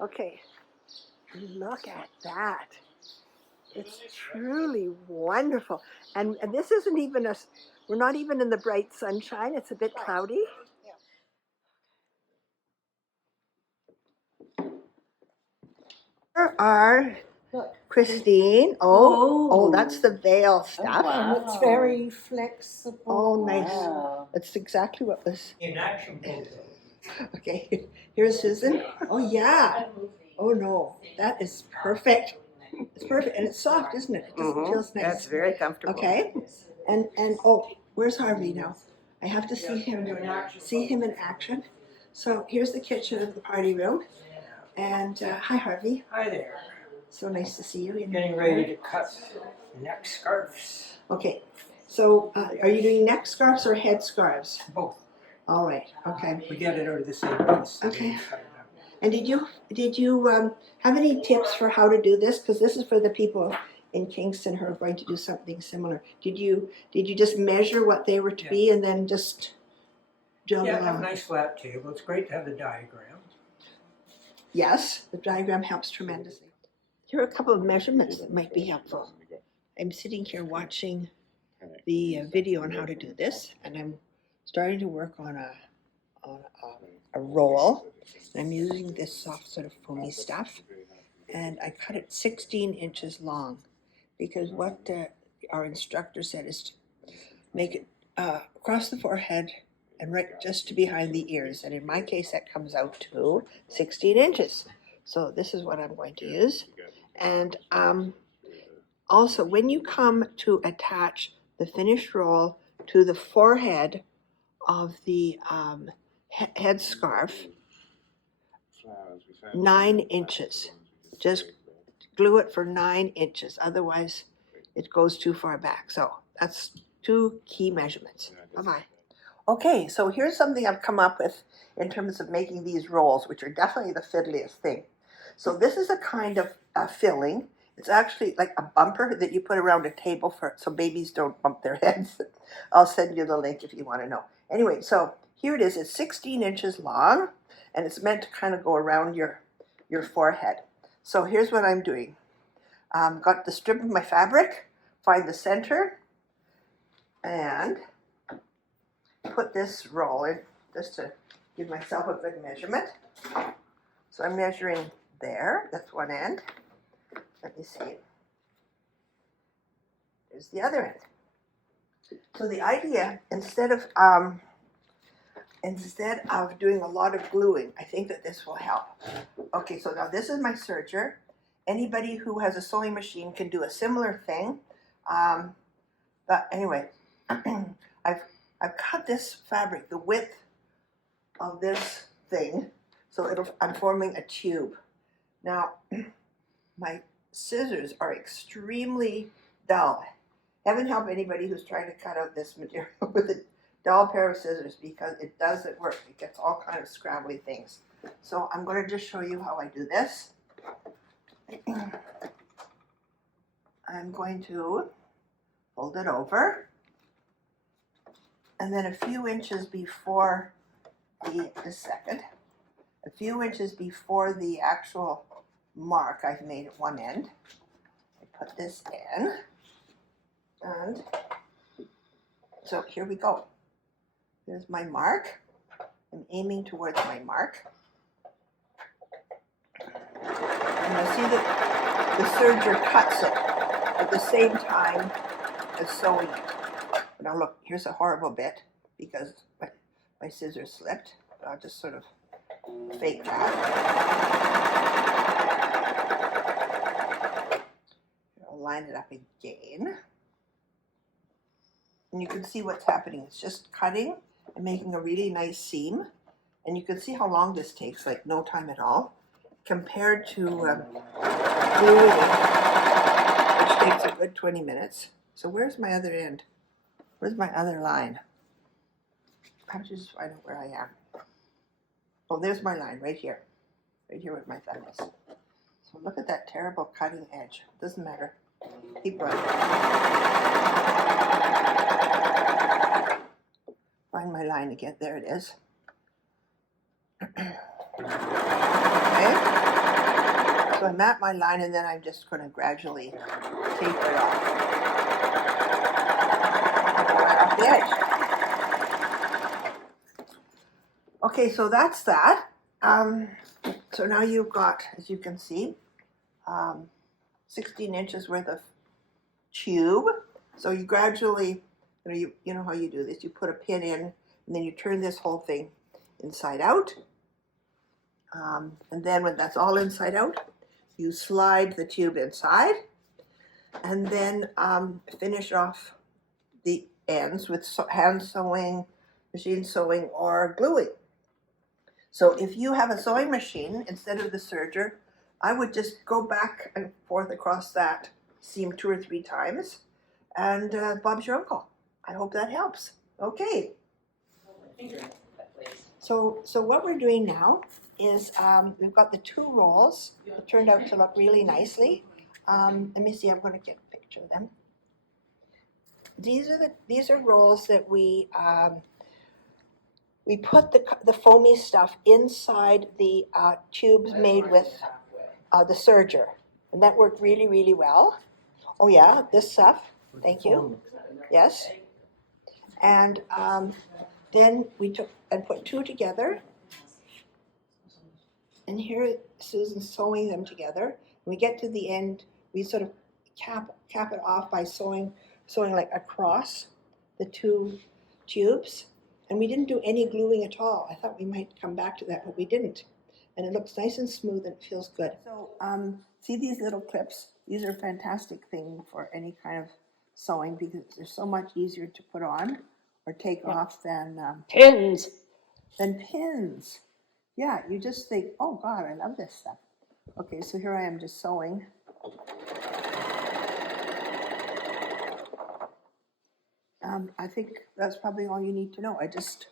Okay, look at that. It's truly wonderful. And this isn't even we're not even in the bright sunshine. It's a bit cloudy. Here are Christine. Oh, that's the veil stuff. And it's very flexible. Oh, nice. Wow. That's exactly what was. In action. Okay, here's Susan. Oh, yeah. Oh, no, that is perfect. It's perfect, and it's soft, isn't it? It just feels nice. That's very comfortable. Okay, and oh, where's Harvey now? I have to see him in action. So here's the kitchen of the party room, and hi, Harvey. Hi there. So nice to see you. Getting ready to cut neck scarves. Okay, so are you doing neck scarves or head scarves? Both. All right. Okay. We get it out of the same piece. Okay. And did you have any tips for how to do this? Because this is for the people in Kingston who are going to do something similar. Did you just measure what they were to be and then just drill Yeah, them have a out? nice flat table. It's great to have the diagram. Yes, the diagram helps tremendously. Here are a couple of measurements that might be helpful. I'm sitting here watching the video on how to do this, and I'm starting to work on a roll. I'm using this soft sort of foamy stuff, and I cut it 16 inches long because what our instructor said is to make it across the forehead and right just to behind the ears, and in my case that comes out to 16 inches. So this is what I'm going to use. And also, when you come to attach the finished roll to the forehead of the head scarf, 9 inches. Just glue it for 9 inches, otherwise it goes too far back. So that's 2 key measurements. Bye-bye. Okay, so here's something I've come up with in terms of making these rolls, which are definitely the fiddliest thing. So this is a kind of filling. It's actually like a bumper that you put around a table so babies don't bump their heads. I'll send you the link if you want to know. Anyway, so here it is. It's 16 inches long, and it's meant to kind of go around your forehead. So here's what I'm doing. Got the strip of my fabric, find the center, and put this roll in just to give myself a good measurement. So I'm measuring there. That's one end. Let me see. There's the other end. So the idea, instead of doing a lot of gluing, I think that this will help. Okay, so now this is my serger. Anybody who has a sewing machine can do a similar thing. But anyway, I've cut this fabric, the width of this thing, so I'm forming a tube. Now, my scissors are extremely dull. Heaven help anybody who's trying to cut out this material with a dull pair of scissors, because it doesn't work. It gets all kind of scrabbly things. So I'm going to just show you how I do this. I'm going to fold it over, and then a few inches before a few inches before the actual mark I've made at one end, I put this in, and so here we go. There's my mark. I'm aiming towards my mark. And you'll see that the serger cuts it at the same time as sewing it. Now look, here's a horrible bit because my scissors slipped. I'll just sort of fake that. I'll line it up again. And you can see what's happening. It's just cutting and making a really nice seam. And you can see how long this takes, like no time at all, compared to gluing it, which takes a good 20 minutes. So where's my other end? Where's my other line? I have to just find out where I am. Oh, there's my line right here where my thumb is. So look at that terrible cutting edge. Doesn't matter. Keep running. Find my line again. There it is. Okay. So I'm at my line, and then I'm just going to gradually taper it off. Right off the edge. Okay, so that's that. So now you've got, as you can see, 16 inches worth of tube. So you gradually, you know how you do this. You put a pin in, and then you turn this whole thing inside out. And then when that's all inside out, you slide the tube inside, and then finish off the ends with hand sewing, machine sewing, or gluing. So if you have a sewing machine instead of the serger, I would just go back and forth across that seam 2 or 3 times, and Bob's your uncle. I hope that helps. Okay. So what we're doing now is we've got the 2 rolls that turned out to look really nicely. Let me see. I'm going to get a picture of them. These are rolls that we put the foamy stuff inside the tubes made with the serger, and that worked really, really well. Oh yeah, this stuff. Thank you. Yes. And then we took and put 2 together, and here Susan's sewing them together. When we get to the end, we sort of cap it off by sewing like across the 2 tubes. And we didn't do any gluing at all. I thought we might come back to that, but we didn't. And it looks nice and smooth, and it feels good. So see these little clips? These are a fantastic thing for any kind of sewing, because they're so much easier to put on or take off than Pins. Pins. Yeah, you just think, oh God, I love this stuff. Okay, so here I am just sewing. I think that's probably all you need to know. I just